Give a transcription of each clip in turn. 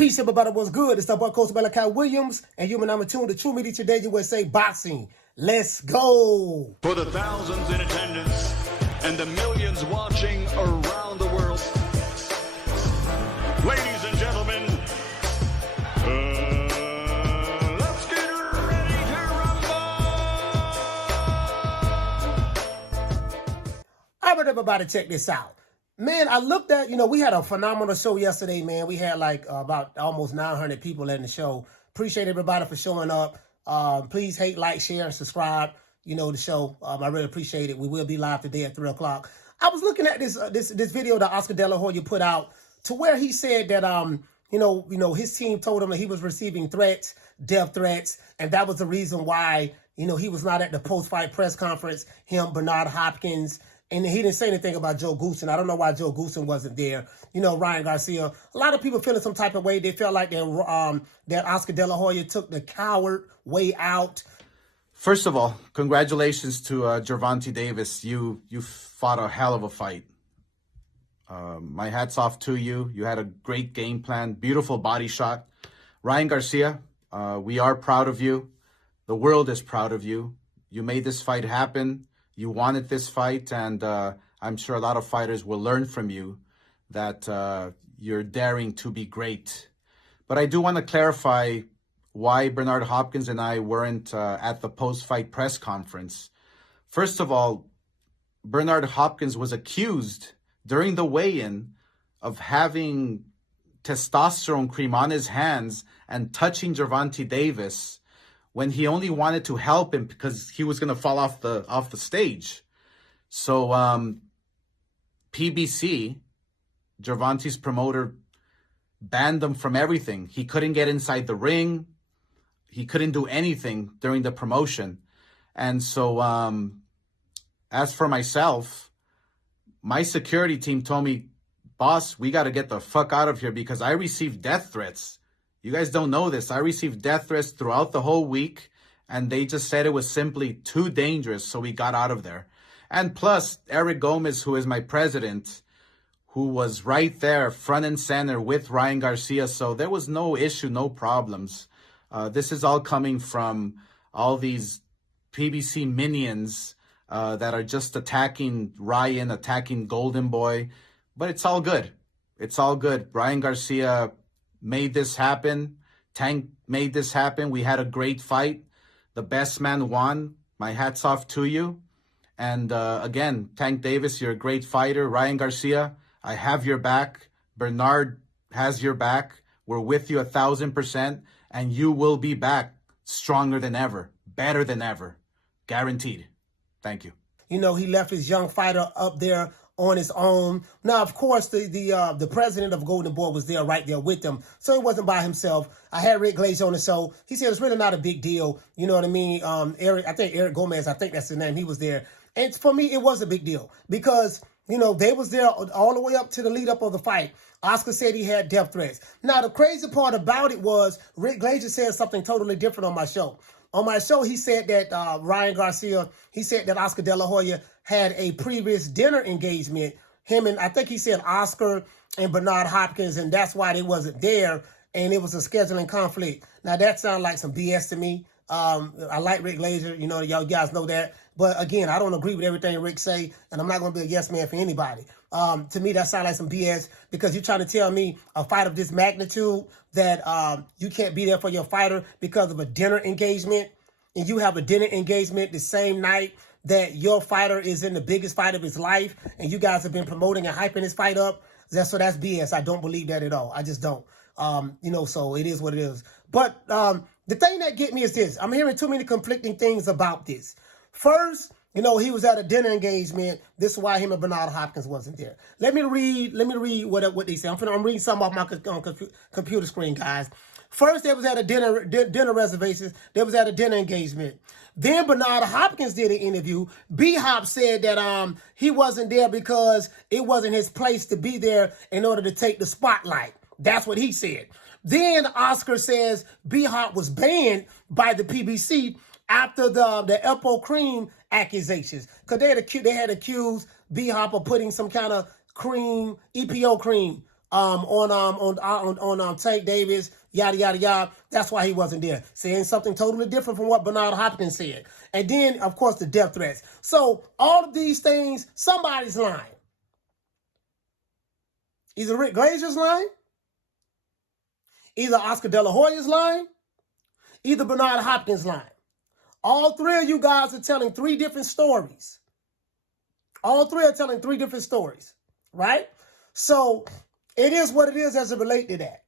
Peace, everybody. What's good? It's the boy Coach Malachi Williams, and you and I'm tuned to True Media Today USA Boxing. Let's go. For the thousands in attendance and the millions watching around the world, ladies and gentlemen, let's get ready to rumble. All right, everybody, check this out. Man, I looked at, we had a phenomenal show yesterday, man. We had like about almost 900 people in the show. Appreciate everybody for showing up. Please hate, like, share, and subscribe, the show. I really appreciate it. We will be live today at 3 o'clock. I was looking at this video that Oscar De La Hoya put out to where he said that, his team told him that he was receiving threats, death threats, and that was the reason why, he was not at the post-fight press conference, Bernard Hopkins. And he didn't say anything about Joe Goosen. I don't know why Joe Goosen wasn't there. Ryan Garcia. A lot of people feeling some type of way. They felt like that Oscar De La Hoya took the coward way out. First of all, congratulations to Gervonta Davis. You fought a hell of a fight. My hat's off to you. You had a great game plan. Beautiful body shot. Ryan Garcia, we are proud of you. The world is proud of you. You made this fight happen. You wanted this fight, and I'm sure a lot of fighters will learn from you that you're daring to be great. But I do want to clarify why Bernard Hopkins and I weren't at the post-fight press conference. First of all, Bernard Hopkins was accused during the weigh-in of having testosterone cream on his hands and touching Gervonta Davis when he only wanted to help him because he was going to fall off the stage. So PBC, Gervonta's promoter, banned him from everything. He couldn't get inside the ring. He couldn't do anything during the promotion. And so as for myself, my security team told me, boss, we got to get the fuck out of here because I received death threats. You guys don't know this. I received death threats throughout the whole week, and they just said it was simply too dangerous, so we got out of there. And plus, Eric Gomez, who is my president, who was right there, front and center with Ryan Garcia, so there was no issue, no problems. This is all coming from all these PBC minions that are just attacking Ryan, attacking Golden Boy, but it's all good. It's all good. Ryan Garcia made this happen. Tank made this happen. We had a great fight. The best man won. My hat's off to you. And again, Tank Davis, you're a great fighter. Ryan Garcia, I have your back. Bernard has your back. We're with you 1,000%. And you will be back stronger than ever, better than ever. Guaranteed. Thank you. He left his young fighter up there on his own. Now, of course, the president of Golden Boy was there right there with him, so he wasn't by himself. I had Rick Glazer on the show. He said it's really not a big deal. You know what I mean? Eric Gomez, I think that's his name. He was there. And for me, it was a big deal because, they was there all the way up to the lead up of the fight. Oscar said he had death threats. Now, the crazy part about it was Rick Glazer said something totally different on my show. On my show, he said that Ryan Garcia, he said that Oscar De La Hoya had a previous dinner engagement. I think he said Oscar and Bernard Hopkins, and that's why they wasn't there, and it was a scheduling conflict. Now, that sounds like some BS to me. I like Rick Glazer, y'all guys know that. But again, I don't agree with everything Rick say, and I'm not going to be a yes man for anybody. To me, that sounds like some BS because you're trying to tell me a fight of this magnitude that you can't be there for your fighter because of a dinner engagement, and you have a dinner engagement the same night that your fighter is in the biggest fight of his life, and you guys have been promoting and hyping his fight up. So that's BS. I don't believe that at all. I just don't. So it is what it is. But the thing that get me is this. I'm hearing too many conflicting things about this. First, he was at a dinner engagement. This is why him and Bernard Hopkins wasn't there. Let me read what they say. I'm reading something off my computer screen, guys. First, they was at a dinner reservations. They was at a dinner engagement. Then Bernard Hopkins did an interview. B-Hop said that he wasn't there because it wasn't his place to be there in order to take the spotlight. That's what he said. Then Oscar says B-Hop was banned by the PBC after the Epo cream accusations. Because they had accused B-Hop of putting some kind of cream, EPO cream, on Tank Davis, yada yada yada. That's why he wasn't there, saying something totally different from what Bernard Hopkins said. And then, of course, the death threats. So all of these things, somebody's lying. Either Rick Glazer's lying, either Oscar De La Hoya's lying, either Bernard Hopkins lying. All three of you guys are telling three different stories. All three are telling three different stories, right? So it is what it is as it relates to that.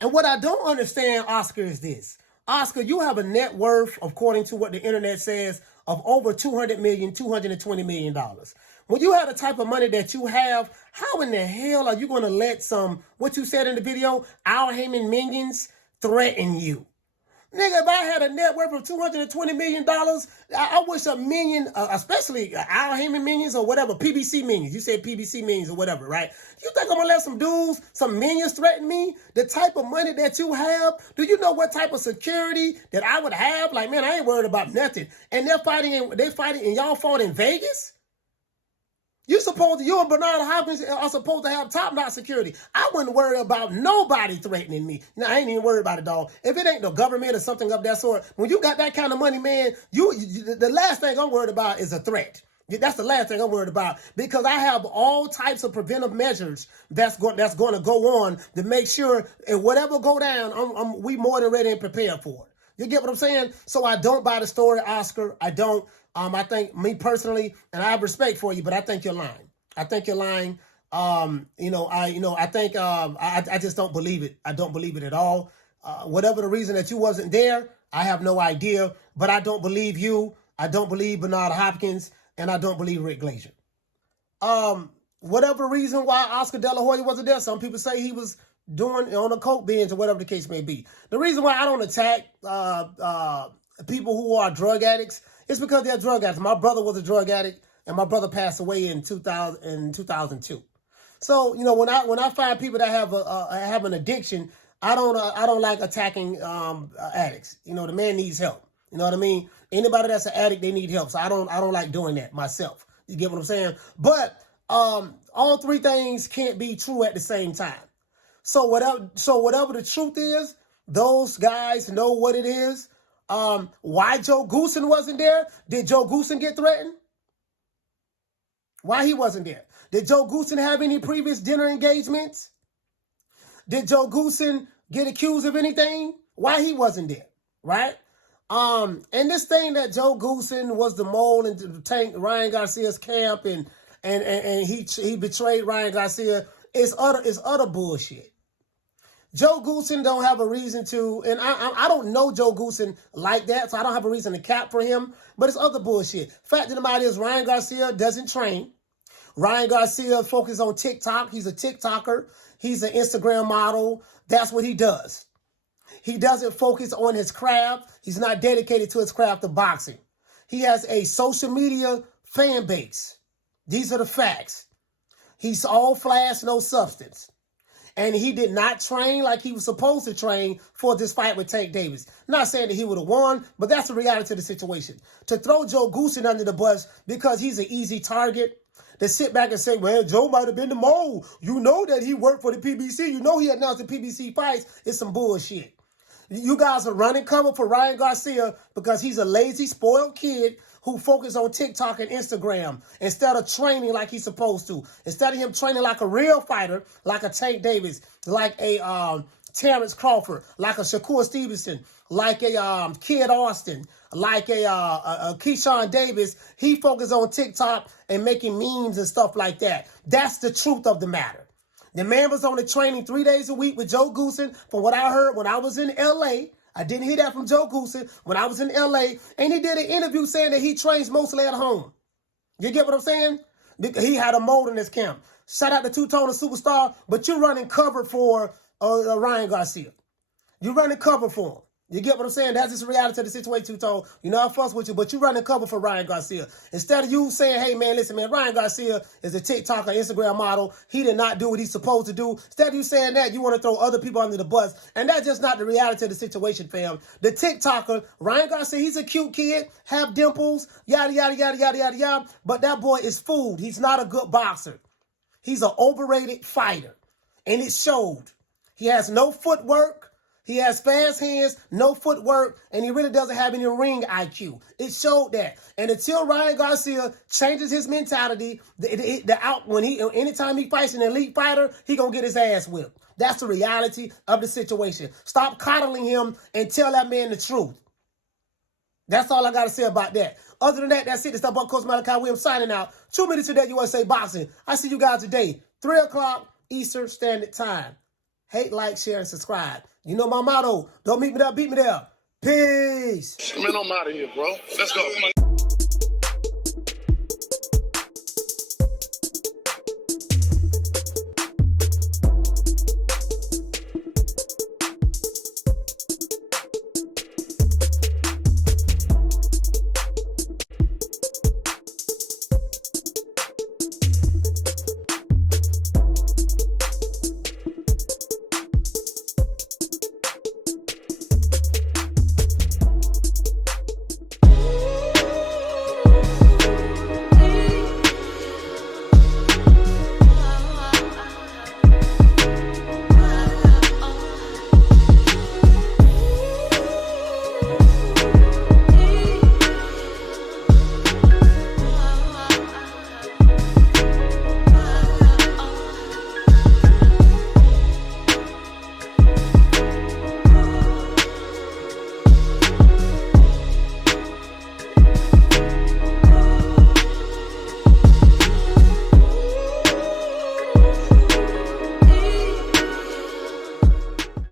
And what I don't understand, Oscar, is this. Oscar, you have a net worth, according to what the internet says, of over $200 million, $220 million. When you have the type of money that you have, how in the hell are you going to let some, what you said in the video, Al Heyman minions threaten you? Nigga, if I had a net worth of $220 million, I wish a minion, especially Al Heyman minions or whatever, PBC minions. You said PBC minions or whatever, right? You think I'm going to let some dudes, some minions threaten me? The type of money that you have, do you know what type of security that I would have? Like, man, I ain't worried about nothing. And they're fighting, and y'all fought in Vegas? You and Bernard Hopkins are supposed to have top-notch security. I wouldn't worry about nobody threatening me. Now, I ain't even worried about it, dog. If it ain't the government or something of that sort, when you got that kind of money, man, the last thing I'm worried about is a threat. That's the last thing I'm worried about, because I have all types of preventive measures that's going to go on to make sure if whatever go down, we more than ready and prepared for it. You get what I'm saying? So I don't buy the story, Oscar. I don't. I think, me personally, and I have respect for you, but I think you're lying. I think you're lying. I just don't believe it. I don't believe it at all. Whatever the reason that you wasn't there, I have no idea. But I don't believe you. I don't believe Bernard Hopkins, and I don't believe Rick Glazer. Whatever reason why Oscar De La Hoya wasn't there, some people say he was doing on a coke binge or whatever the case may be. The reason why I don't attack people who are drug addicts is because they're drug addicts. My brother was a drug addict, and my brother passed away in 2002. So, when I find people that have an addiction, I don't like attacking addicts. The man needs help. You know what I mean? Anybody that's an addict, they need help. So I don't like doing that myself. You get what I'm saying? But all three things can't be true at the same time. So whatever the truth is, those guys know what it is. Why Joe Goosen wasn't there? Did Joe Goosen get threatened? Why he wasn't there? Did Joe Goosen have any previous dinner engagements? Did Joe Goosen get accused of anything? Why he wasn't there? Right? And this thing that Joe Goosen was the mole and to tank Ryan Garcia's camp and he betrayed Ryan Garcia is utter bullshit. Joe Goosen don't have a reason to, and I don't know Joe Goosen like that, so I don't have a reason to cap for him, but it's other bullshit. Fact of the matter is, Ryan Garcia doesn't train. Ryan Garcia focuses on TikTok. He's a TikToker. He's an Instagram model. That's what he does. He doesn't focus on his craft. He's not dedicated to his craft of boxing. He has a social media fan base. These are the facts. He's all flash, no substance. And he did not train like he was supposed to train for this fight with Tank Davis. Not saying that he would have won, but that's the reality of the situation. To throw Joe Goosen under the bus because he's an easy target, to sit back and say, well, Joe might have been the mole. You know that he worked for the PBC. You know he announced the PBC fights. It's some bullshit. You guys are running cover for Ryan Garcia because he's a lazy, spoiled kid who focused on TikTok and Instagram instead of training like he's supposed to. Instead of him training like a real fighter, like a Tank Davis, like a Terrence Crawford, like a Shakur Stevenson, like a Kid Austin, like a Keyshawn Davis, he focused on TikTok and making memes and stuff like that. That's the truth of the matter. The man was on the training 3 days a week with Joe Goosen. From what I heard when I was in L.A., I didn't hear that from Joe Goosen when I was in L.A., and he did an interview saying that he trains mostly at home. You get what I'm saying? Because he had a mold in his camp. Shout out to Two-Tone Superstar, but you're running cover for Ryan Garcia. You're running cover for him. You get what I'm saying? That's just the reality of the situation, Two-Tone. You know I fuss with you, but you running cover for Ryan Garcia. Instead of you saying, hey, man, listen, man, Ryan Garcia is a TikTok or Instagram model. He did not do what he's supposed to do. Instead of you saying that, you want to throw other people under the bus. And that's just not the reality of the situation, fam. The TikToker, Ryan Garcia, he's a cute kid, have dimples, yada, yada, yada, yada, yada, yada. But that boy is fooled. He's not a good boxer. He's an overrated fighter. and it showed. He has no footwork. He has fast hands, no footwork, and he really doesn't have any ring IQ. It showed that. And until Ryan Garcia changes his mentality, anytime he fights an elite fighter, he gonna get his ass whipped. That's the reality of the situation. Stop coddling him and tell that man the truth. That's all I got to say about that. Other than that, that's it. It's the Coach Malachi Williams signing out. TRUMediaTodayUSA Boxing. I see you guys today, 3 o'clock Eastern Standard Time. Hate, like, share, and subscribe. You know my motto. Don't meet me there, beat me there. Peace. Man, I'm out of here, bro. Let's go.